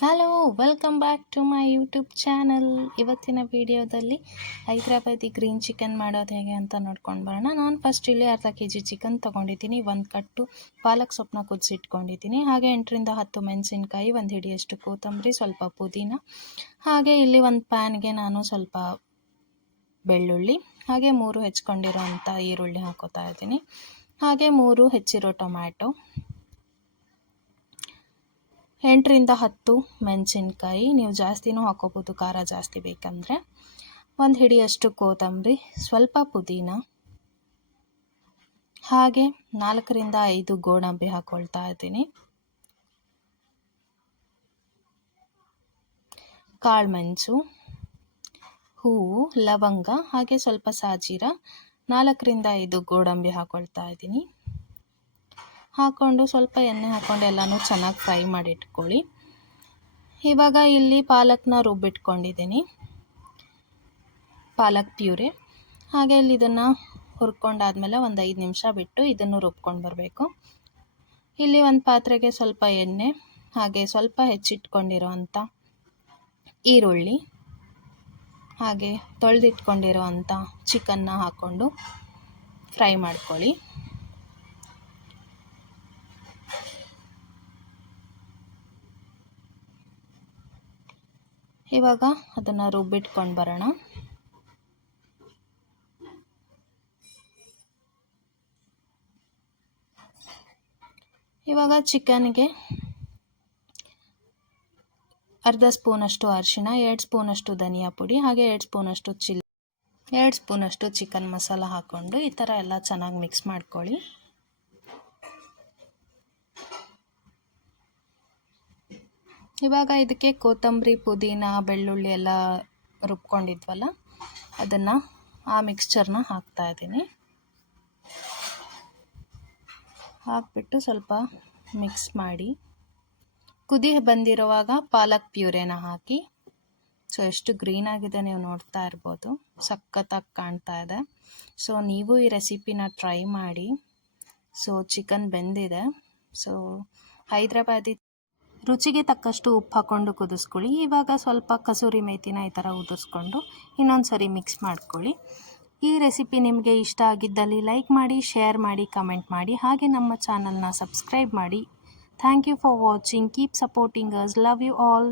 Hello welcome back to my YouTube channel ಇವತ್ತಿನ ವಿಡಿಯೋದಲ್ಲಿ Hyderabadi green chicken ಮಾಡೋದು ಹೇಗೆ ಅಂತ ನೋಡ್ಕೊಂಡು ಬರೋಣ. ನಾನು ಫಸ್ಟ್ ಇಲ್ಲಿ ಅರ್ಧ ಕೆ ಜಿ ಚಿಕನ್ ತೊಗೊಂಡಿದ್ದೀನಿ. ಒಂದು ಕಟ್ಟು ಪಾಲಕ್ ಸೊಪ್ಪನ್ನ ಕುದಿಸಿಟ್ಕೊಂಡಿದ್ದೀನಿ. ಹಾಗೆ ಎಂಟರಿಂದ ಹತ್ತು ಮೆಣಸಿನ್ಕಾಯಿ, ಒಂದು ಹಿಡಿಯಷ್ಟು ಕೊತ್ತಂಬರಿ, ಸ್ವಲ್ಪ ಪುದೀನ. ಹಾಗೆ ಇಲ್ಲಿ ಒಂದು ಪ್ಯಾನ್ಗೆ ನಾನು ಸ್ವಲ್ಪ ಬೆಳ್ಳುಳ್ಳಿ, ಹಾಗೆ ಮೂರು ಹೆಚ್ಕೊಂಡಿರೋ ಅಂಥ ಈರುಳ್ಳಿ ಹಾಕೋತಾ ಇದ್ದೀನಿ. ಹಾಗೆ ಮೂರು ಹೆಚ್ಚಿರೋ ಟೊಮ್ಯಾಟೊ ಎಂಟರಿಂದ ಹತ್ತು ಮೆಣಸಿನ್ಕಾಯಿ, ನೀವು ಜಾಸ್ತಿನೂ ಹಾಕೋಬೋದು, ಖಾರ ಜಾಸ್ತಿ ಬೇಕಂದರೆ. ಒಂದು ಹಿಡಿಯಷ್ಟು ಕೊತ್ತಂಬರಿ, ಸ್ವಲ್ಪ ಪುದೀನ. ಹಾಗೆ ನಾಲ್ಕರಿಂದ ಐದು ಗೋಡಂಬಿ ಹಾಕ್ಕೊಳ್ತಾ ಇದ್ದೀನಿ. ಕಾಳುಮೆಣಸು, ಹೂವು, ಲವಂಗ, ಹಾಗೆ ಸ್ವಲ್ಪ ಸಾಜೀರ. ನಾಲ್ಕರಿಂದ ಐದು ಗೋಡಂಬಿ ಹಾಕ್ಕೊಳ್ತಾ ಇದ್ದೀನಿ. ಹಾಕ್ಕೊಂಡು ಸ್ವಲ್ಪ ಎಣ್ಣೆ ಹಾಕ್ಕೊಂಡು ಎಲ್ಲನೂ ಚೆನ್ನಾಗಿ ಫ್ರೈ ಮಾಡಿ ಇಟ್ಕೊಳ್ಳಿ ಇವಾಗ ಇಲ್ಲಿ ಪಾಲಕ್ನ ರುಬ್ಬಿಟ್ಕೊಂಡಿದ್ದೀನಿ. ಪಾಲಕ್ ಪ್ಯೂರಿ. ಹಾಗೆ ಇಲ್ಲಿ ಇದನ್ನು ಹುರ್ಕೊಂಡಾದ್ಮೇಲೆ ಒಂದು ಐದು ನಿಮಿಷ ಬಿಟ್ಟು ಇದನ್ನು ರುಬ್ಕೊಂಡು ಬರಬೇಕು. ಇಲ್ಲಿ ಒಂದು ಪಾತ್ರೆಗೆ ಸ್ವಲ್ಪ ಎಣ್ಣೆ, ಹಾಗೆ ಸ್ವಲ್ಪ ಹೆಚ್ಚಿಟ್ಕೊಂಡಿರೋ ಅಂಥ ಈರುಳ್ಳಿ, ಹಾಗೆ ತೊಳೆದಿಟ್ಕೊಂಡಿರೋ ಅಂಥ ಚಿಕನ್ನ ಹಾಕ್ಕೊಂಡು ಫ್ರೈ ಮಾಡ್ಕೊಳ್ಳಿ. ಇವಾಗ ಅದನ್ನು ರುಬ್ಬಿಟ್ಕೊಂಡು ಬರೋಣ. ಇವಾಗ ಚಿಕನ್ಗೆ ಅರ್ಧ ಸ್ಪೂನಷ್ಟು ಅರಿಶಿಣ, ಎರಡು ಸ್ಪೂನಷ್ಟು ಧನಿಯಾ ಪುಡಿ, ಹಾಗೆ ಎರಡು ಸ್ಪೂನಷ್ಟು ಚಿಲ್ಲಿ. ಎರಡು ಸ್ಪೂನಷ್ಟು ಚಿಕನ್ ಮಸಾಲ ಹಾಕ್ಕೊಂಡು ಈ ಥರ ಎಲ್ಲ ಚೆನ್ನಾಗಿ ಮಿಕ್ಸ್ ಮಾಡ್ಕೊಳ್ಳಿ. ಇವಾಗ ಇದಕ್ಕೆ ಕೊತ್ತಂಬರಿ, ಪುದೀನ, ಬೆಳ್ಳುಳ್ಳಿ ಎಲ್ಲ ರುಬ್ಕೊಂಡಿದ್ವಲ್ಲ, ಅದನ್ನು ಆ ಮಿಕ್ಸ್ಚರ್ನ ಹಾಕ್ತಾ ಇದ್ದೀನಿ. ಹಾಕ್ಬಿಟ್ಟು ಸ್ವಲ್ಪ ಮಿಕ್ಸ್ ಮಾಡಿ. ಕುದಿ ಬಂದಿರುವಾಗ ಪಾಲಕ್ ಪ್ಯೂರೇನ ಹಾಕಿ. ಸೊ ಎಷ್ಟು ಗ್ರೀನ್ ಆಗಿದೆ ನೀವು ನೋಡ್ತಾ ಇರ್ಬೋದು. ಸಖತ್ತಾಗಿ ಕಾಣ್ತಾ ಇದೆ. ಸೊ ನೀವು ಈ ರೆಸಿಪಿನ ಟ್ರೈ ಮಾಡಿ. ಸೊ ಚಿಕನ್ ಬೆಂದಿದೆ. ಸೊ ಹೈದ್ರಾಬಾದಿ ರುಚಿಗೆ ತಕ್ಕಷ್ಟು ಉಪ್ಪು ಹಾಕ್ಕೊಂಡು ಕುದಿಸ್ಕೊಳ್ಳಿ. ಇವಾಗ ಸ್ವಲ್ಪ ಕಸೂರಿ ಮೇಥಿನ ಈ ಥರ ಉದಿಸ್ಕೊಂಡು ಇನ್ನೊಂದು ಸರಿ ಮಿಕ್ಸ್ ಮಾಡ್ಕೊಳ್ಳಿ. ಈ ರೆಸಿಪಿ ನಿಮಗೆ ಇಷ್ಟ ಆಗಿದ್ದಲ್ಲಿ ಲೈಕ್ ಮಾಡಿ ಶೇರ್ ಮಾಡಿ ಕಮೆಂಟ್ ಮಾಡಿ. ಹಾಗೆ ನಮ್ಮ ಚಾನಲ್ನ ಸಬ್ಸ್ಕ್ರೈಬ್ ಮಾಡಿ. Thank you for watching keep supporting us love you all